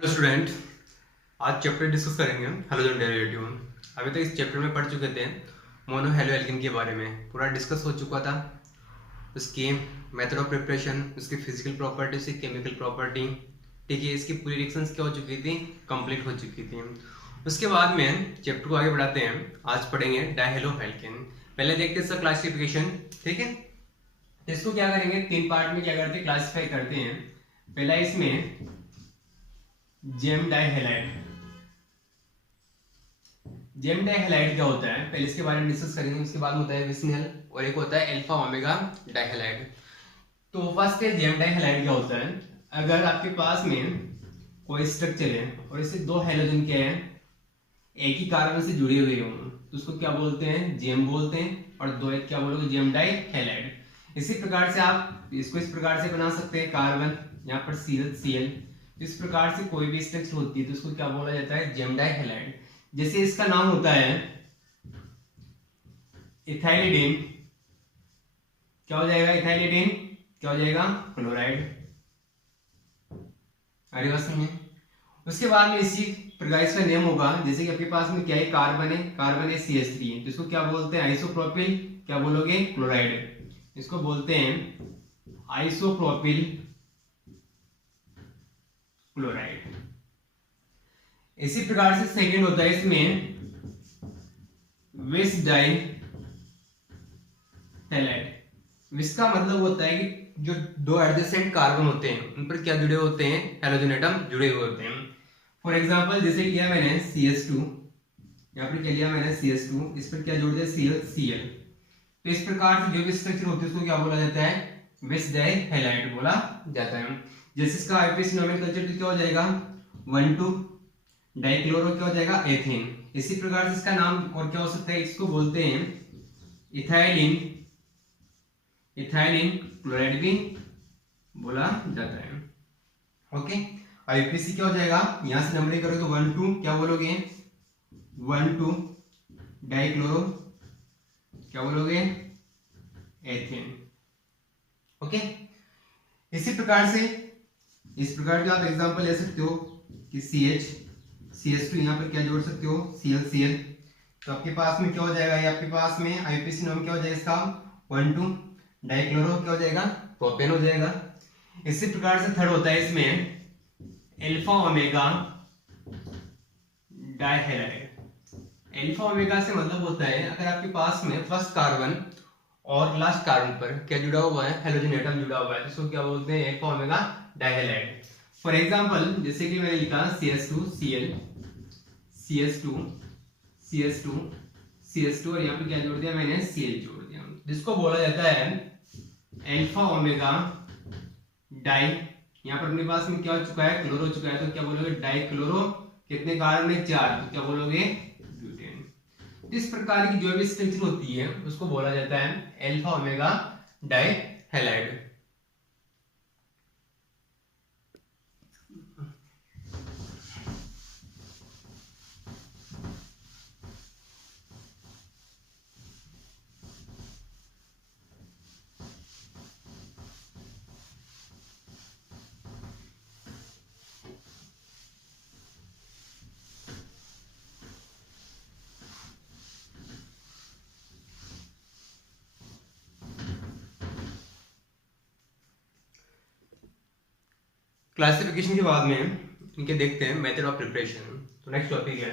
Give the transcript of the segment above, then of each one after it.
Hello student. आज chapter discuss करेंगे halogen derivative. अभी तक इस चैप्टर में पढ़ चुके थे मोनो हेलो एल्कीन के बारे में, पूरा डिस्कस हो चुका था। उसकी मेथड ऑफ प्रिपरेशन, उसकी फिजिकल प्रॉपर्टी, उसकी केमिकल प्रॉपर्टी, ठीक है, इसकी पूरी रिएक्शंस क्या हो चुकी थी, कंप्लीट हो चुकी थी। उसके बाद में चैप्टर को आगे बढ़ाते हैं। आज पढ़ेंगे डायहेलो एल्कीन। पहले देखते हैं इसका क्लासिफिकेशन, ठीक है। तो इसको क्या करेंगे, तीन पार्ट में क्या करते हैं, क्लासीफाई करते हैं। पहला इसमें जेम डाइहेलाइड। जेम डाइहेलाइड क्या होता है, पहले इसके बारे में डिस्कस करेंगे। उसके बाद होता है विसिनल और एक होता है अल्फा ओमेगा डाइहेलाइड। तो फर्स्ट है जेम डाइहेलाइड। क्या होता है, अगर आपके पास में कोई स्ट्रक्चर है और इससे दो हेलोजन क्या है, एक ही कार्बन से जुड़े हुए हों, तो उसको क्या बोलते हैं, जेम बोलते हैं। और दो एक क्या बोलोगे, जेम डाइहेलाइड। इसी प्रकार से आप इसको इस प्रकार से बना सकते हैं, कार्बन यहाँ पर Cl इस प्रकार से कोई भी स्ट्रक्चर होती है तो उसको क्या बोला जाता है, जेम डाइहेलाइड। जैसे इसका नाम होता है इथाइलिडीन, क्या हो जाएगा, इथाइलिडीन क्या हो जाएगा, क्लोराइड। अरे बात सुनिए। उसके बाद में इसी प्रकार इसका नेम होगा, जैसे कि आपके पास में क्या है, कार्बन है CH3 है, तो इसको क्या बोलते हैं, आइसोप्रोपिल क्या बोलोगे, क्लोराइड। इसको बोलते हैं आइसोप्रोपिल क्लोराइड। इसी प्रकार से सेकंड होता है इसमें विस डाई हैलाइड। विस का मतलब होता है कि जो दो एडजेसेंट कार्बन होते हैं उन पर क्या जुड़े होते हैं, हैलोजन एटम जुड़े हुए होते हैं। फॉर एग्जांपल जैसे लिया मैंने CH2, यहाँ पर क्या लिया मैंने CH2, इस पर क्या जोड़ दिया Cl। तो इस प्रकार से जो भी स्ट्रक्चर होती है उसको क्या बोला जाता है, विस डाई हैलाइड बोला जाता है। जैसे इसका आईपीसी नोमेनक्लेचर क्या हो जाएगा, 1,2 डाइक्लोरो क्या हो जाएगा, एथेन। इसी प्रकार से इसका नाम और क्या हो सकता है, इसको बोलते हैं इथाइलिन क्लोराइड भी बोला जाता है। ओके, आईपीसी क्या हो जाएगा, यहां से नंबरिंग करोगे तो 1,2 क्या बोलोगे, 1,2 डाइक्लोरो क्या बोलोगे, एथेन। ओके, इसी प्रकार से इस प्रकार का आप एग्जांपल ले सकते हो कि CH2 यहाँ पर क्या जोड़ सकते हो, Cl। तो आपके पास में क्या हो जाएगा, ये आपके पास में आईपीसी नाम क्या हो जाएगा इसका, 1,2 डाइक्लोरो क्या हो जाएगा, प्रोपेन हो जाएगा। इसी प्रकार से थर्ड होता है इसमें alpha omega dihalide. Alpha omega से मतलब होता है अगर आपके पास में फर्स्ट कार्बन और लास्ट कार्बन पर क्या जुड़ा हुआ है, हेलोजन एटम जुड़ा हुआ है, जिसको क्या बोलते हैं, alpha omega dihalide. For example जैसे कि मैंने लिखा CH2 Cl, CH2 और यहाँ पे क्या जोड़ दिया मैंने, Cl जोड़ दिया, जिसको बोला जाता है अल्फा ओमेगा डाई। यहाँ पर अपने पास में क्या हो चुका है, क्लोरो हो चुका है, तो क्या बोलोगे, डाई क्लोरो। कितने कार्बन है, 4, तो क्या बोलोगे, ब्यूटेन। इस प्रकार की जो भी स्ट्रक्चर होती है उसको बोला जाता है alpha omega die halide. Classification के बाद में इनके देखते हैं मेथड ऑफ प्रिपरेशन। तो नेक्स्ट टॉपिक है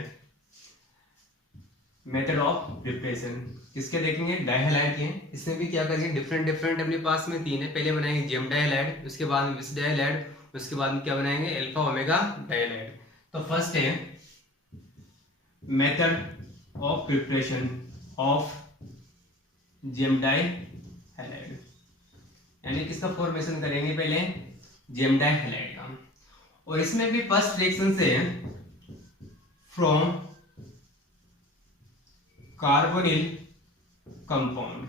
मेथड ऑफ प्रिपरेशन। किसके देखेंगे, डाइहेलाइड के। इसमें भी क्या करेंगे, डिफरेंट अपने पास में तीन है। पहले बनाएंगे जेम डाइहेलाइड, उसके बाद में विस डाइहेलाइड, उसके बाद में क्या बनाएंगे, अल्फा ओमेगा डाइहेलाइड। तो फर्स्ट है method of preparation of gem dihalide, यानी किसका फॉर्मेशन करेंगे, पहले जेम डाइहेलाइड का। और इसमें भी फर्स्ट रिएक्शन से फ्रॉम कार्बोनिल कंपाउंड।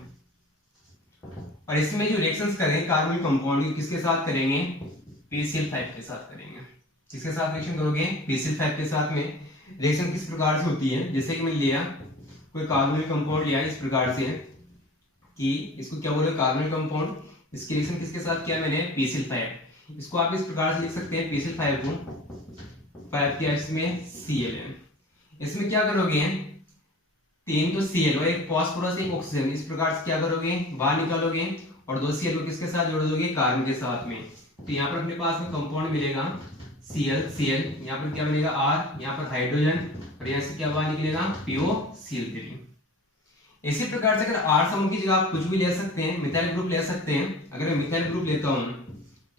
और इसमें जो रिएक्शंस करेंगे कार्बोनिल कंपाउंड किसके साथ करेंगे, PCl5 के साथ करेंगे। किसके साथ रिएक्शन करोगे, PCl5 के साथ। में रिएक्शन किस प्रकार से होती है, जैसे कि मैं लिया कोई कार्बोनिल कंपाउंड लिया इस प्रकार से कि इसको क्या बोले, कार्बोनिल कंपाउंड, इसकी रिएक्शन किसके साथ किया मैंने, PCl5। इसको आप इस प्रकार से लिख सकते हैं, PCl5 को 5 क्या इसमें Cl है। इसमें क्या करोगे, 3 तो Cl और एक फास्फोरस एक ऑक्सीजन, इस प्रकार से क्या करोगे बाहर निकालोगे और 2 Cl को किसके साथ जोड़ दोगे, कार्बन के साथ में। तो यहाँ पर अपने पास में कंपाउंड मिलेगा Cl, यहाँ पर क्या बनेगा R, यहाँ पर हाइड्रोजन और यहाँ से क्या बाहर निकलेगा POCl3। इसी प्रकार से अगर R समूह की जगह आप कुछ भी ले सकते हैं, मिथाइल ग्रुप ले सकते हैं। अगर मैं मिथाइल ग्रुप लेता हूँ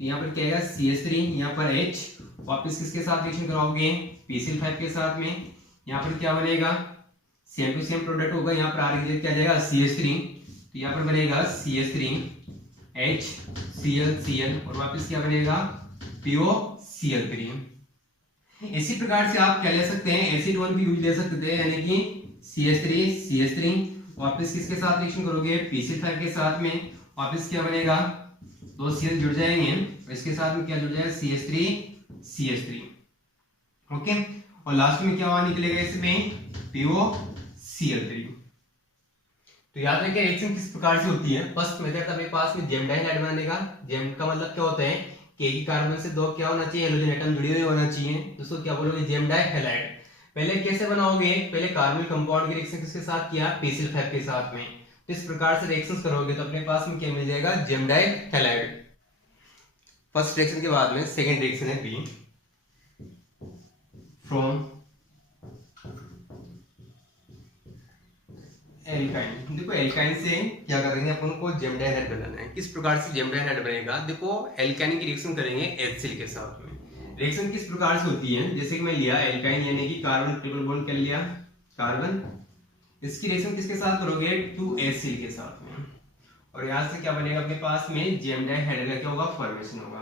तो यहाँ पर क्या आएगा CH3, यहाँ पर H, वापस किसके साथ रिएक्शन कराओगे PCl5 के साथ में। यहाँ पर क्या बनेगा सेम टू सेम प्रोडक्ट होगा, यहाँ पर R की जगह क्या जाएगा CH3, तो यहाँ पर बनेगा CH3 H Cl और वापस क्या बनेगा POCl3। इसी प्रकार से आप क्या ले सकते हैं, एसिड 1 भी यूज ले सकते थे, यानी कि CH3 वापस किसके साथ रिएक्शन करोगे PCl5 के साथ में, वापस क्या बनेगा 2 Cl जुड़ जाएंगे और इसके साथ में क्या जुड़ जाएगा CH3 ओके, और लास्ट में क्या हुआ निकलेगा इसमें POCl3। तो याद रखिए रिएक्शन किस प्रकार से होती है। फर्स्ट मेथड अपने पास में जेम डाइहाइड बनाने का। जेम का मतलब क्या होता है कि की कार्बन से 2 क्या होना चाहिए, हेलोजन एटम जुड़े हुए होना चाहिए, दोस्तों क्या बोलोगे जेम डाइहाइड। पहले कैसे बनाओगे, पहले कार्बन कंपाउंड की रिएक्शन किसके साथ किया PCl5 के साथ में। तो इस प्रकार से रिएक्शंस करोगे तो अपने पास में क्या मिल जाएगा जेम डाइहाइड। फर्स्ट रिएक्शन के बाद में सेकंड रिएक्शन है बी फ्रॉम एल्काइन। देखो एल्काइन से क्या करेंगे अपन को जेम डाइहाइड बनाना है। किस प्रकार से जेम डाइहाइड बनेगा, देखो एल्काइन की रिएक्शन करेंगे HCl के साथ में। रिएक्शन किस प्रकार से होती है, जैसे कि मैं लिया एल्काइन यानी कि कार्बन ट्रिपल बॉन्ड कर लिया कार्बन, इसकी रिएक्शन किसके साथ करोगे 2HCl के साथ में, और यहां से क्या बनेगा अपने पास में जेम डाइहाइड का क्या होगा फॉर्मेशन होगा।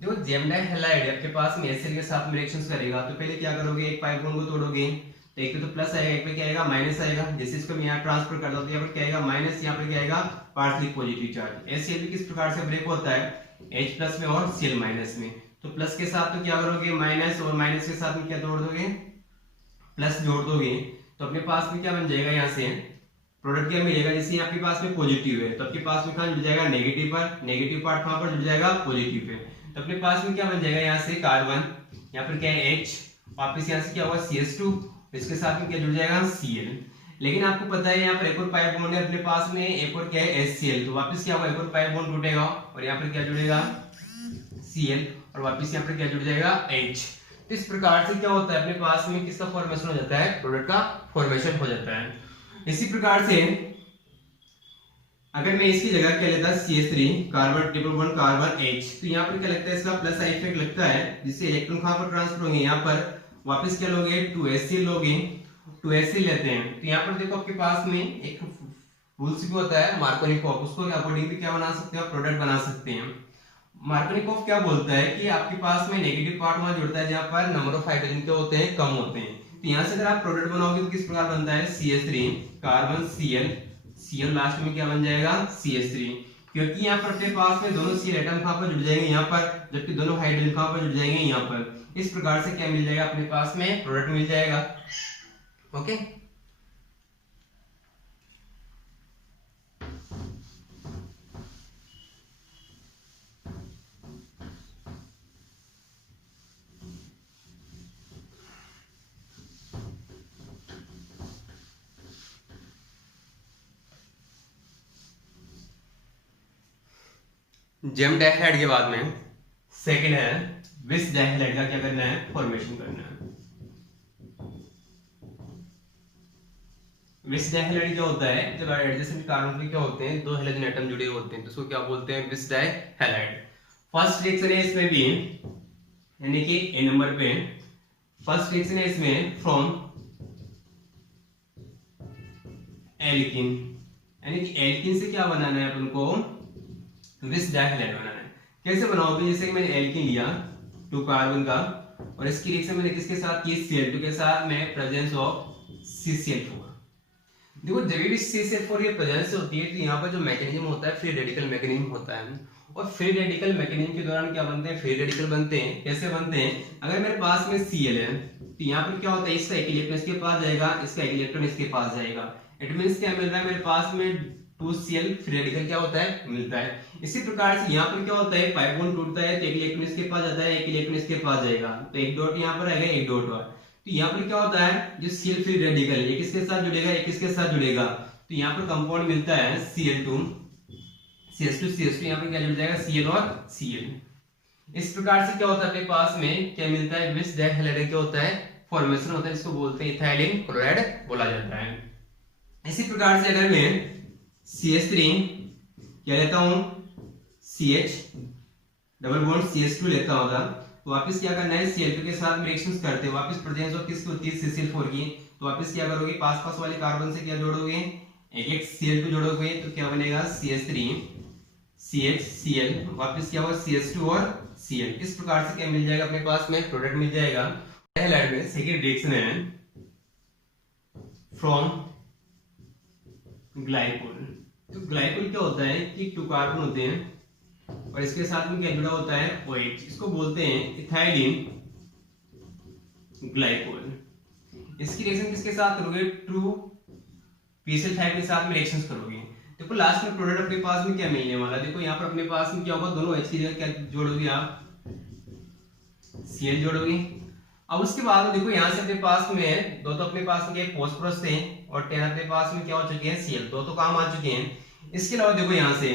देखो जेम डाइहाइड आपके पास में HCl के साथ में रिएक्शंस करेगा तो पहले क्या करोगे एक पाई बॉन्ड को तोड़ोगे, तो एक पे तो प्लस आएगा, एक पे क्या आएगा माइनस आएगा। जैसे इसको मैं यहाँ ट्रांसफर कर दो तो यहाँ पर क्या आएगा माइनस, यहाँ पर क्या आएगा पार्शियली पॉजिटिव चार्ज। HCl भी किस प्रकार से ब्रेक होता है H प्लस में और Cl माइनस में, तो प्लस के साथ तो क्या करोगे माइनस और माइनस के साथ में क्या जोड़ दोगे प्लस जोड़ दोगे, तो अपने पास में क्या बन जाएगा यहाँ से प्रोडक्ट क्या मिलेगा। जैसे आपके पास में पॉजिटिव है तो आपके पास में कहाँ जुड़ जाएगा नेगेटिव पर, नेगेटिव पार्ट कहाँ पर जुड़ जाएगा पॉजिटिव पे, तो अपने पास में क्या बन जाएगा यहाँ से कार्बन, यहाँ पर क्या है H, वापिस यहाँ से क्या होगा CH2, इसके साथ में क्या जुड़ जाएगा Cl। लेकिन आपको पता है यहाँ पर एक और पाई बॉन्ड है अपने पास में, एक और क्या है HCl, तो वापस क्या होगा एक और पाई बॉन्ड टूटेगा और यहाँ पर क्या जुड़ेगा Cl और वापस यहाँ पर क्या जुड़ जाएगा H। तो इस प्रकार से क्या होता है अपने पास में किसका फॉर्मेशन हो जाता है, प्रोडक्ट का फॉर्मेशन हो जाता है। इसी प्रकार से अगर मैं इसकी जगह क्या लेता CH3 carbon triple bond carbon H, तो यहाँ पर क्या लगता है इसका प्लस आई इफेक्ट लगता है, जिससे इलेक्ट्रॉन कहां पर ट्रांसफर होंगे यहाँ पर, वापस क्या लोगे 2HCl लोगे, 2HCl लेते हैं। तो यहाँ पर देखो आपके पास में एक रूल्स भी होता है मार्कोनिकोव, उसको अकॉर्डिंग भी क्या बना सकते हो प्रोडक्ट बना सकते हैं। मार्कोनिकोव क्या बोलता है कि आपके पास में नेगेटिव पार्ट वहां जुड़ता है जहां पर नंबर ऑफ हाइड्रोजन के होते हैं कम होते हैं। तो यहाँ से अगर आप प्रोडक्ट बनाओगे तो किस प्रकार बनता है CH3 कार्बन Cl लास्ट में क्या बन जाएगा CH3, क्योंकि यहाँ पर अपने पास में दोनों Cl एटम कहां पर जुड़ जाएंगे यहाँ पर, जबकि दोनों हाइड्रोजन कहां पर जुड़ जाएंगे यहाँ पर। इस प्रकार से क्या मिल जाएगा अपने पास में प्रोडक्ट मिल जाएगा ओके। जेम डाइहाइड के बाद में सेकंड है विस डाइहाइड का क्या करना है फॉर्मेशन करना है। विस डाइहाइड क्या होता है, जब एडजेसेंट कार्बन पे क्या होते हैं 2 हेलोजन एटम जुड़े होते हैं तो उसको क्या बोलते हैं विस डाइहाइड। फर्स्ट रिएक्शन है इसमें भी यानी कि ए नंबर पे फर्स्ट रिएक्शन है इसमें फ्रॉम एल्किन, यानी कि एल्किन से क्या बनाना है अपन को विस डाइहाइड बनाना है। कैसे बनाओगे, जैसे कि मैंने एल्किन लिया 2 कार्बन का और इसकी रिएक्शन मैंने किसके साथ की Cl2 के साथ में प्रेजेंस ऑफ CCl4। देखो जब भी CCl4 ये प्रेजेंस होती है तो यहाँ पर जो मैकेनिज्म होता है फ्री रेडिकल मैकेनिज्म होता है, और फ्री रेडिकल मैकेनिज्म के दौरान क्या बनते हैं फ्री रेडिकल बनते हैं। कैसे बनते हैं, अगर मेरे पास में Cl है तो यहाँ पर क्या होता है इसका एक इलेक्ट्रॉन इसके पास जाएगा, इसका एक इलेक्ट्रॉन इसके पास जाएगा, इट मींस क्या मिल रहा है मेरे पास में 2Cl फ्री रेडिकल क्या होता है मिलता है। इसी प्रकार से यहाँ पर क्या होता है, पाई बॉन्ड टूटता है तो एक इलेक्ट्रॉन इसके पास जाता है, एक इलेक्ट्रॉन इसके पास जाएगा, तो एक डॉट यहाँ पर आएगा, एक डॉट और। तो यहाँ पर क्या होता है, जो Cl फ्री रेडिकल एक इसके साथ जुड़ेगा, एक इसके साथ जुड़ेगा, तो यहाँ पर कंपाउंड मिलता है Cl2 CH2 CH2, यहाँ पर क्या जुड़ जाएगा, Cl और Cl। इस प्रकार से क्या होता है अपने पास में, क्या मिलता है, विच डाइहाइड्राइड क्या होता है, फॉर्मेशन होता है, इसको बोलते हैं इथाइलिन क्लोराइड बोला जाता है। इसी प्रकार से अगर मैं CH3 क्या लेता हूं, CH डबल बॉन्ड CH2 लेता होगा, तो वापस क्या करना है, Cl2 के साथ में रिएक्शंस करते हैं, वापस प्रेजेंस ऑफ किसकी होती है, CCl4 की, तो वापस क्या करोगे, पास पास वाले कार्बन से क्या जोड़ोगे, एक एक Cl2 जोड़ोगे, तो क्या बनेगा CH3 CH Cl, वापस क्या होगा CH2 और Cl। इस प्रकार से क्या मिल जाएगा अपने पास में, प्रोडक्ट मिल जाएगा। डाइहाइड्राइड में सेकंड रिएक्शन है फ्रॉम ग्लाइकोल। तो ग्लाइकोल क्या होता है कि 2 कार्बन होते हैं और इसके साथ में क्या जुड़ा होता है, OH, इसको बोलते हैं इथाइलिन ग्लाइकोल। इसकी रिएक्शन किसके साथ करोगे, 2 PCl5 के साथ में रिएक्शंस करोगे। देखो लास्ट में प्रोडक्ट अपने पास में क्या मिलने वाला, देखो यहाँ पर अपने पास में क्या होगा, दोनों H की जगह क्या जोड़ोगे आप, Cl जोड़ोगे। अब उसके बाद में देखो यहाँ से अपने पास में दो तो अपने पास में क्या फॉस्फोरस थे और 10 अपने पास में क्या हो चुके हैं, Cl, दो तो काम आ चुके हैं। इसके अलावा देखो यहाँ से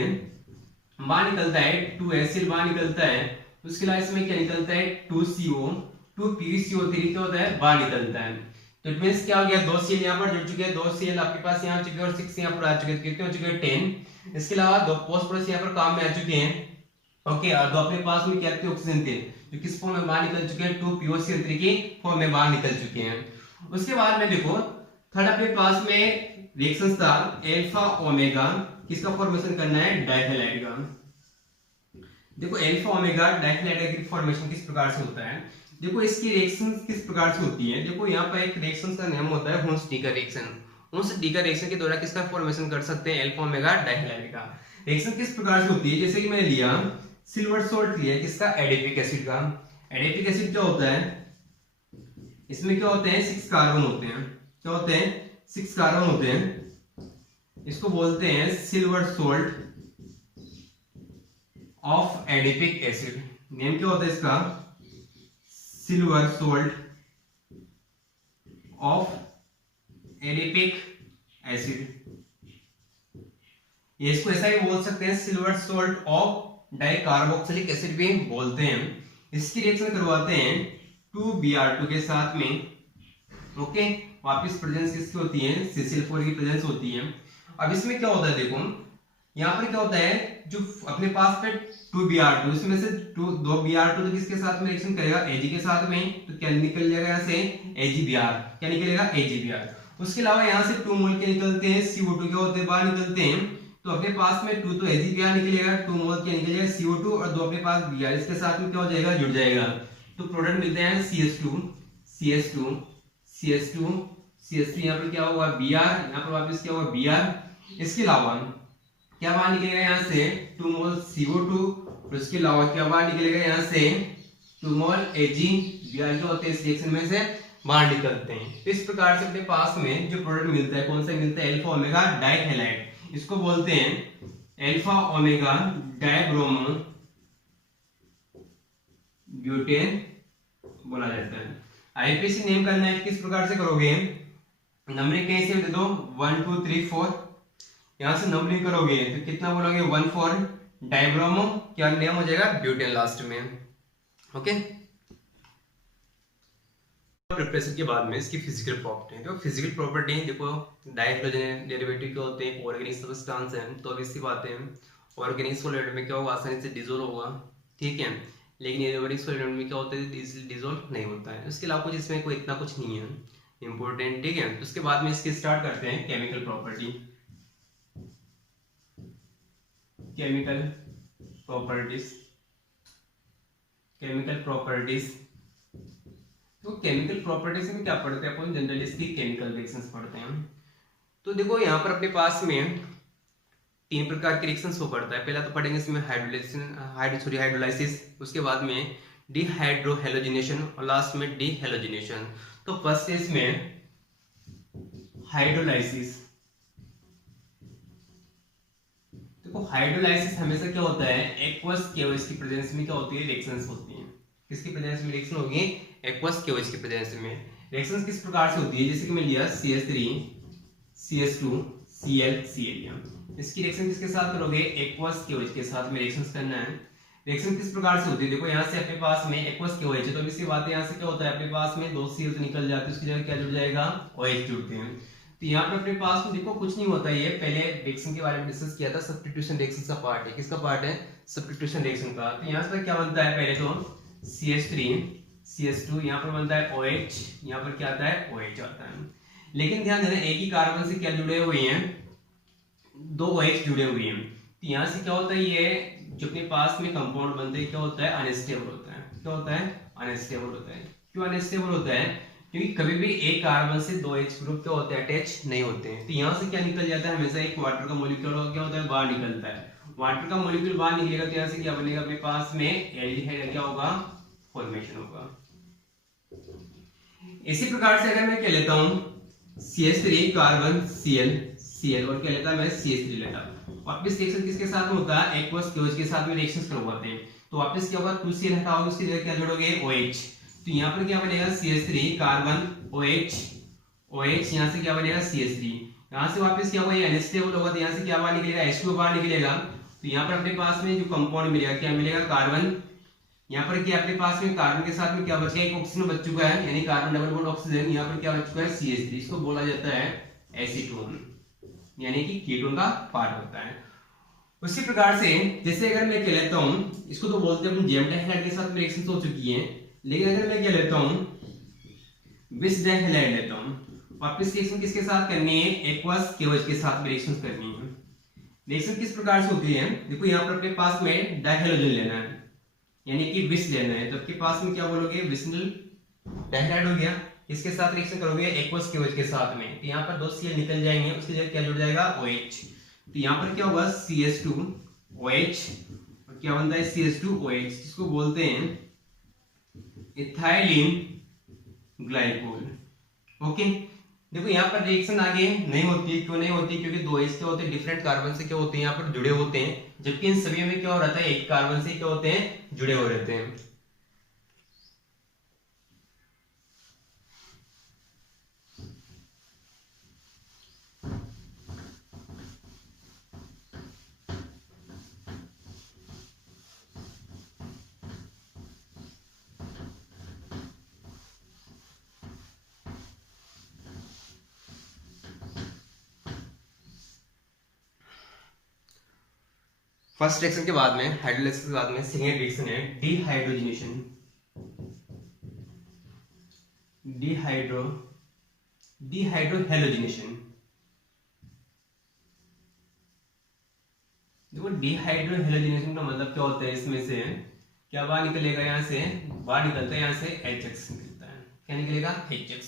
बाहर निकलता है 2HCl बाहर निकलता है, उसके अलावा इसमें क्या निकलता है, 2CO 2PCO3 क्या होता है, बाहर निकलता है। तो इट मींस क्या हो गया, 2 Cl यहाँ पर जुड़ चुके हैं, 2 Cl आपके पास यहाँ आ चुके हैं और 6 यहाँ पर आ चुके हैं, कितने हो चुके हैं, 10। इसके अलावा 2 फॉस्फोरस यहाँ पर काम में आ चुके हैं, ओके, और 2 अपने पास में क्या थे, ऑक्सीजन थे, जो किस फॉर्म में बाहर निकल चुके हैं, 2POCl3 की फॉर्म में बाहर निकल चुके हैं। उसके बाद में देखो थर्ड अपने पास में रिएक्शन था अल्फा ओमेगा, किसका फॉर्मेशन करना है, डाइहाइलाइड का। देखो अल्फा ओमेगा डाइहाइलाइड की फॉर्मेशन किस प्रकार से होता है, देखो इसकी रिएक्शन किस प्रकार से होती है। देखो यहाँ पर एक रिएक्शन का नाम होता है होन्स-डीकर रिएक्शन। होन्स-डीकर रिएक्शन के द्वारा किसका फॉर्मेशन कर सकते हैं, अल्फा ओमेगा डाइहाइलाइड का। रिएक्शन किस प्रकार से होती है, जैसे कि मैंने लिया सिल्वर सॉल्ट लिया, किसका, एडिपिक एसिड का। एडिपिक एसिड क्या होता है, इसमें क्या होते हैं, 6 कार्बन होते हैं, क्या होते हैं, 6 कार्बन होते हैं, इसको बोलते हैं silver salt of adipic acid. Name क्या होता है इसका, silver salt of adipic acid. ये इसको ऐसा ही बोल सकते हैं, silver salt of dicarboxylic acid भी बोलते हैं। इसकी रिएक्शन करवाते हैं 2Br2 के साथ में, ओके, वापस प्रेजेंस किसकी होती है, CCl4 की प्रेजेंस होती है। अब इसमें क्या होता है, देखो यहाँ पर क्या होता है, जो अपने पास में 2Br2, इसमें से 2 Br2 तो किसके साथ में रिएक्शन करेगा, Ag के साथ में, तो क्या निकल जाएगा यहाँ से, AgBr, क्या निकलेगा, AgBr। उसके अलावा यहाँ से 2 मोल के निकलते हैं, CO2 क्या होते हैं, बाहर निकलते हैं, तो अपने पास में 2 तो AgBr निकलेगा, 2 मोल क्या निकलेगा, CO2, और 2 अपने पास Br, इसके साथ में क्या हो जाएगा, जुड़ जाएगा, तो प्रोडक्ट मिलते हैं CH2 CH2 CH2 CH2, यहाँ पर क्या होगा, Br, यहाँ पर वापस क्या होगा, Br। इसके अलावा क्या बाहर निकलेगा यहाँ से, 2 मोल CO2, और इसके अलावा क्या बाहर निकलेगा यहाँ से, 2 मोल AgBr, क्या होते हैं इस रिएक्शन में से बाहर निकलते हैं। तो इस प्रकार से अपने पास में जो प्रोडक्ट मिलता है, कौन सा मिलता है, अल्फा ओमेगा डाइहाइलाइड, इसको बोलते हैं अल्फा ओमेगा डाइब्रोमो ब्यूटेन बोला जाता है। आईपीसी नेम करना है, किस प्रकार से करोगे, नंबरिंग कैसे दे दो, 1 2 3 4, यहां से नंबरिंग करोगे तो कितना बोलोगे, 1 4 डाइब्रोमो, क्या नेम हो जाएगा, ब्यूटेन लास्ट में, ओके। प्रिपरेशन के बाद में इसकी फिजिकल प्रॉपर्टी, तो फिजिकल प्रॉपर्टी देखो, डाइहाइड्रोजन डेरिवेटिव क्या होते हैं, ऑर्गेनिक सब्सटेंस है, तो अब इसकी बातें हैं, ऑर्गेनिक सॉलिड में क्या होगा, आसानी से डिसॉल्व होगा, ठीक है, लेकिन एरोमेटिक सॉलिड में क्या होता है, डिसॉल्व नहीं होता है। उसके अलावा कुछ इसमें कोई इतना कुछ नहीं है इंपॉर्टेंट, ठीक है। उसके बाद में इसकी स्टार्ट करते हैं chemical property. Chemical properties, chemical properties, तो केमिकल प्रॉपर्टीज में क्या पढ़ते हैं अपन, जनरली इसकी केमिकल रिएक्शंस पढ़ते हैं। तो देखो यहाँ पर अपने पास में 3 प्रकार के रिएक्शंस हो पड़ता है। पहला तो पढ़ेंगे इसमें हाइड्रोलाइसिस, उसके बाद में डिहाइड्रोहेलोजिनेशन और लास्ट में डीहेलोजिनेशन। तो फर्स्ट इसमें हाइड्रोलाइसिस, तो देखो हाइड्रोलाइसिस हमेशा क्या होता है, एक्वस केओएच की प्रेजेंस में क्या होती है, रिएक्शंस होती हैं। किसकी प्रेजेंस में रिएक्शन होगी, एक्वस केओएच की प्रेजेंस में। रिएक्शंस किस प्रकार से होती है, जैसे कि मैं लिया CH3 CH2 Cl Cl, इसकी रिएक्शन किसके साथ करोगे, एक्वस केओएच के साथ में रिएक्शंस करना है। रिएक्शन किस प्रकार से होती है, देखो यहाँ से अपने पास में एक्वस केओएच है, तो इसकी बात है यहाँ से क्या होता है, अपने पास में 2 Cl तो निकल जाते हैं, उसकी जगह क्या जुड़ जाएगा, OH जुड़ते हैं। तो यहाँ पे अपने पास में देखो कुछ नहीं होता, ये पहले रिएक्शन के बारे में डिस्कस किया था, सब्स्टिट्यूशन रिएक्शन का पार्ट है। किसका पार्ट है, सब्स्टिट्यूशन रिएक्शन का। तो यहाँ से क्या बनता है, पहले तो CH3 CH2, यहाँ पर बनता है OH, यहाँ पर क्या आता है, OH आता है। लेकिन ध्यान देना, एक ही कार्बन से क्या जुड़े हुए हैं, 2 OH जुड़े हुए हैं। तो यहाँ से क्या होता है, ये जो अपने पास में कंपाउंड बनते हैं क्या होता है, अनस्टेबल होता है। क्या होता है, अनस्टेबल होता है। क्यों अनस्टेबल होता है, क्योंकि कभी भी एक कार्बन से 2 H ग्रुप क्या होते हैं, अटैच नहीं होते हैं। तो यहाँ से क्या निकल जाता है, हमेशा एक वाटर का मॉलिक्यूल क्या होता है, बाहर निकलता है। वाटर का मॉलिक्यूल बाहर निकलेगा तो यहाँ से क्या बनेगा, अपने पास में एल्डिहाइड क्या होगा, फॉर्मेशन होगा। इसी प्रकार से अगर मैं क्या लेता हूँ, CH3 कार्बन Cl और क्या लेता मैं, CH3 लेता। वापस रिएक्शन किसके साथ में होता है, एक्वस केओएच के साथ में रिएक्शंस करवाते हैं। तो वापस क्या होगा, 2 Cl हटाओगे, उसकी जगह क्या जोड़ोगे, OH। तो यहाँ पर क्या बनेगा, CH3 कार्बन OH, यहाँ से क्या बनेगा, CH3। यहाँ से वापस क्या होगा, ये अनस्टेबल होगा, तो यहाँ से क्या बाहर निकलेगा, H2 बाहर निकलेगा। तो यहाँ पर अपने पास में जो कंपाउंड मिलेगा, क्या मिलेगा, कार्बन। यहाँ पर क्या अपने पास में कार्बन के साथ में क्या बच गया, एक ऑक्सीजन बच चुका है, यानी कार्बन डबल बॉन्ड ऑक्सीजन। यहाँ पर क्या बच चुका है, CH3, इसको बोला जाता है एसीटोन, यानी कि कीटोन का पार्ट होता है। उसी प्रकार से जैसे अगर मैं क्या लेता हूं, इसको तो बोलते हैं अपन जेम डाइहैलाइड के साथ में रिएक्शन हो चुकी है, लेकिन अगर मैं क्या लेता हूं, विस डाइहैलाइड लेता हूं, वापस रिएक्शन किसके साथ करनी है, एक्वस केओएच के साथ में रिएक्शन करनी है। रिएक्शन किस प्रकार से होती है, देखो यहाँ पर अपने पास में डाइहैलोजन लेना है, यानी कि विस लेना है, तो आपके पास में क्या बोलोगे, विसिनल डाइहैलाइड हो गया। इसके साथ रिएक्शन करोगे एक्वस केओएच के साथ में, तो यहाँ पर 2 Cl निकल जाएंगे, उसकी जगह क्या जुड़ जाएगा, OH। तो यहाँ पर क्या होगा, CH2OH, और क्या बनता है, CH2OH, जिसको बोलते हैं इथाइलिन ग्लाइकोल। ओके, देखो यहाँ पर रिएक्शन आगे नहीं होती, क्यों नहीं होती, क्योंकि 2 H क्या होते हैं, डिफरेंट कार्बन से क्या होते हैं, यहाँ पर जुड़े होते हैं, जबकि इन सभी में क्या हो रहता है, एक कार्बन से क्या होते हैं, जुड़े हो रहते हैं। फर्स्ट रिएक्शन के बाद में, हाइड्रोलाइसिस के बाद में सेकेंड रिएक्शन है डिहाइड्रोजनेशन। डिहाइड्रोहेलोजिनेशन। देखो डिहाइड्रोहेलोजिनेशन का मतलब क्या होता है, इसमें से क्या बाहर निकलेगा, यहाँ से बाहर निकलता है, यहाँ से HX निकलता है। क्या निकलेगा, HX।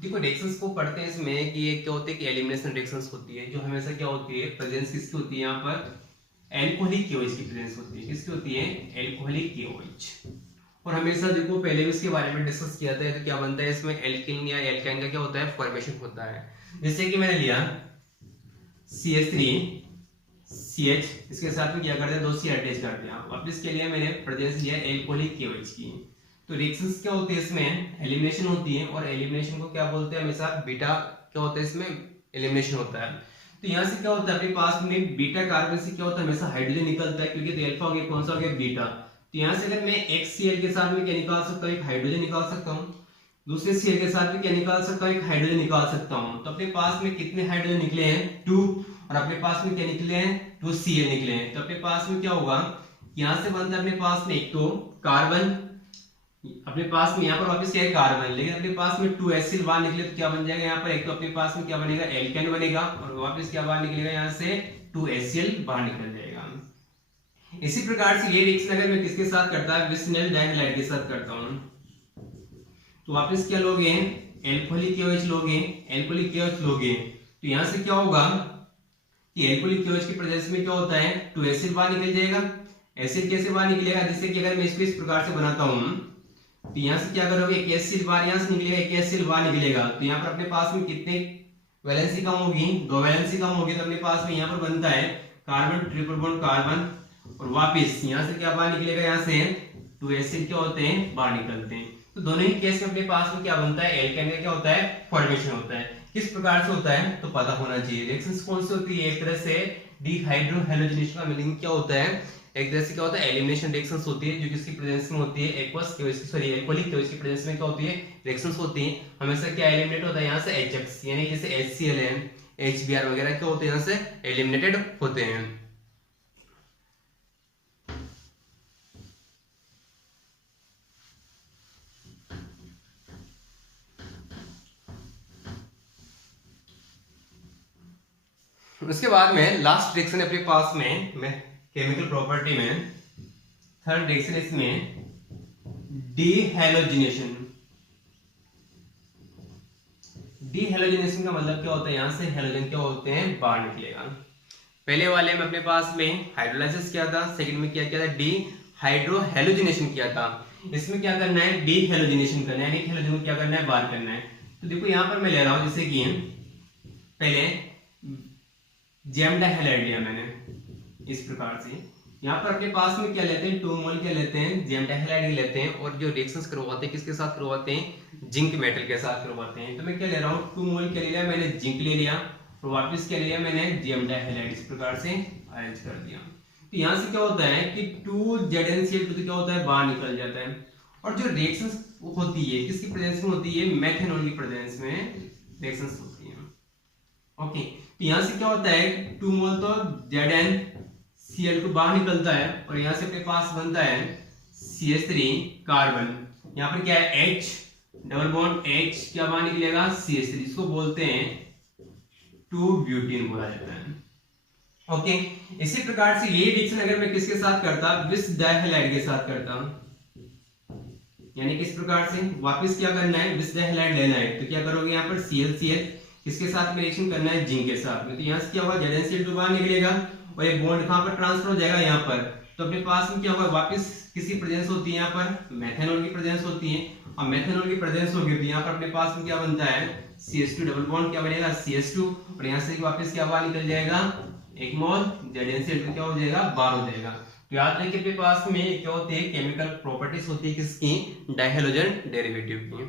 देखो रिएक्शंस को पढ़ते हैं इसमें कि ये क्या होते हैं, कि एलिमिनेशन रिएक्शंस होती है, जो हमेशा क्या होती है, प्रेजेंस किसकी होती है, यहाँ पर एल्कोहलिक केओएच की प्रेजेंस होती है। किसकी होती है, एल्कोहलिक केओएच। और हमेशा देखो पहले भी इसके बारे में डिस्कस किया था, तो क्या बनता है इसमें, एल्किन या एल्काइन का क्या होता है, फॉर्मेशन होता है। जैसे कि मैंने लिया CH3 CH, इसके साथ में क्या करते हैं, 2 Cl अटैच करते हैं। वापस के लिए मैंने प्रेजेंस लिया एल्कोहलिक केओएच की। तो रिएक्शंस क्या होती है, इसमें एलिमिनेशन होती है, और एलिमिनेशन को क्या बोलते हैं, हमेशा बीटा क्या होता है, इसमें एलिमिनेशन होता है। तो यहाँ से क्या होता है, अपने पास में बीटा कार्बन से क्या होता है, हमेशा हाइड्रोजन निकलता है, क्योंकि अल्फा हो गया, कौन सा हो गया, बीटा। तो यहाँ से अगर मैं एक Cl के साथ में क्या निकाल सकता हूँ, एक हाइड्रोजन निकाल सकता हूँ, दूसरे Cl के साथ में क्या निकाल सकता हूँ, एक हाइड्रोजन निकाल सकता हूँ। तो अपने पास में कितने हाइड्रोजन निकले हैं, 2, और अपने पास में क्या निकले हैं, 2 Cl निकले हैं। तो अपने पास में क्या होगा, यहाँ से बनता है अपने पास में एक तो कार्बन, अपने पास में यहाँ पर वापस क्या है, कार्बन, लेकिन अपने पास में 2 HCl बाहर निकले तो क्या बन जाएगा, यहाँ पर एक तो अपने पास में क्या बनेगा, एल्केन बनेगा, और वापस क्या बाहर निकलेगा, यहाँ से 2 HCl बाहर निकल जाएगा। इसी प्रकार से ये रिएक्शन अगर मैं किसके साथ करता है, विसिनल डाइहैलाइड के साथ करता हूं, तो वापस क्या लोगे, एल्कोहलिक केओएच लोगे, एल्कोहलिक केओएच लोगे। तो यहां से क्या होगा कि एल्कोहलिक केओएच की प्रेजेंस में क्या होता है, 2 एसिड बाहर निकल जाएगा। एसिड कैसे बाहर निकलेगा, जैसे कि अगर मैं इसको इस प्रकार से बनाता हूं, तो यहां से क्या करोगे, एक एसिड बाहर यहां से निकलेगा, एक एसिड बाहर निकलेगा। तो यहां पर अपने पास में कितने वैलेंसी कम होगी, 2 वैलेंसी कम होगी, तो अपने पास में यहां पर बनता है कार्बन ट्रिपल बॉन्ड कार्बन, और वापस यहाँ से क्या बाहर निकलेगा, यहाँ से 2 एसिड क्या होते हैं, बाहर निकलते हैं। तो दोनों ही केस में अपने पास में क्या बनता है, एल्केन का क्या होता है, फॉर्मेशन होता है। किस प्रकार से होता है तो पता होना चाहिए। रिएक्शंस कौन सी होती है, एक तरह से डिहाइड्रोहैलोजिनेशन का मीनिंग क्या होता है, एक तरह से क्या होता है, एलिमिनेशन रिएक्शंस होती है जो किसकी प्रेजेंस में होती है, एक्वस केओएस सॉरी एल्कोहलिक केओएस की प्रेजेंस में क्या होती है, रिएक्शंस होती है। हमेशा क्या एलिमिनेट होता है, यहाँ से HX यानी जैसे HCl है, HBr वगैरह क्या होते हैं, यहाँ से एलिमिनेटेड होते हैं। उसके बाद में लास्ट रिएक्शन अपने पास में केमिकल प्रॉपर्टी में थर्ड रिएक्शन इसमें डीहैलोजिनेशन। डीहैलोजिनेशन का मतलब क्या होता है, यहां से हैलोजन क्या होते हैं, बाहर निकलेगा। पहले वाले में अपने पास में हाइड्रोलाइसिस किया था, सेकंड में क्या किया था, डीहाइड्रोहैलोजिनेशन किया था। इसमें क्या करना है, डीहैलोजिनेशन करना है, यानी हैलोजन को क्या करना है, बाहर करना है। तो देखो यहां पर मैं ले रहा हूं जैसे कि पहले जेम डाइहैलाइड लिया मैंने इस प्रकार से। यहाँ पर अपने पास में क्या लेते हैं, 2 मोल क्या लेते हैं, जेम डाइहैलाइड लेते हैं, और जो रिएक्शंस करवाते हैं किसके साथ करवाते हैं, जिंक मेटल के साथ करवाते हैं। तो मैं क्या ले रहा हूँ, 2 मोल क्या ले लिया मैंने, जिंक ले लिया, और वापस क्या ले लिया मैंने, जेम डाइहैलाइड, इस प्रकार से अरेंज कर दिया। तो यहाँ से क्या होता है कि 2ZnCl2 तो क्या होता है, बाहर निकल जाता है। और जो रिएक्शंस होती है किसकी प्रेजेंस में होती है, मेथनॉल की प्रेजेंस में रिएक्शंस होती है। ओके, तो यहां से क्या होता है, 2 मोल तो ZnCl2 बाहर निकलता है, और यहां से अपने पास बनता है CH3 कार्बन। यहां पर क्या है, H डबल बॉन्ड H क्या बाहर निकलेगा, CH3, इसको बोलते हैं 2-ब्यूटेन बोला जाता है। ओके, इसी प्रकार से ये रिएक्शन अगर मैं किसके साथ करता, विस डाइहैलाइड के साथ करता, यानी किस प्रकार से, वापस क्या करना है, विस डाइहैलाइड लेना है, तो क्या करोगे यहाँ पर ClCl, किसके साथ में रिएक्शन करना है, जिंक के साथ में। तो यहाँ से क्या होगा, ZnCl2 बाहर निकलेगा, और ये बॉन्ड कहां पर ट्रांसफर हो जाएगा, यहाँ पर। तो अपने पास में क्या होगा, वापस किसकी प्रेजेंस होती है, यहाँ पर मेथनॉल की प्रेजेंस होती है, और मेथनॉल की प्रेजेंस होगी तो यहाँ पर अपने पास में क्या बनता है, CH2 डबल बॉन्ड क्या बनेगा, CH2, और यहाँ से वापस क्या बाहर निकल जाएगा, 1 मोल ZnCl2 क्या हो जाएगा, बाहर हो जाएगा। तो याद रखिए अपने पास में क्या होती है, केमिकल प्रॉपर्टीज होती है किसकी, डाइहैलोजन डेरिवेटिव की।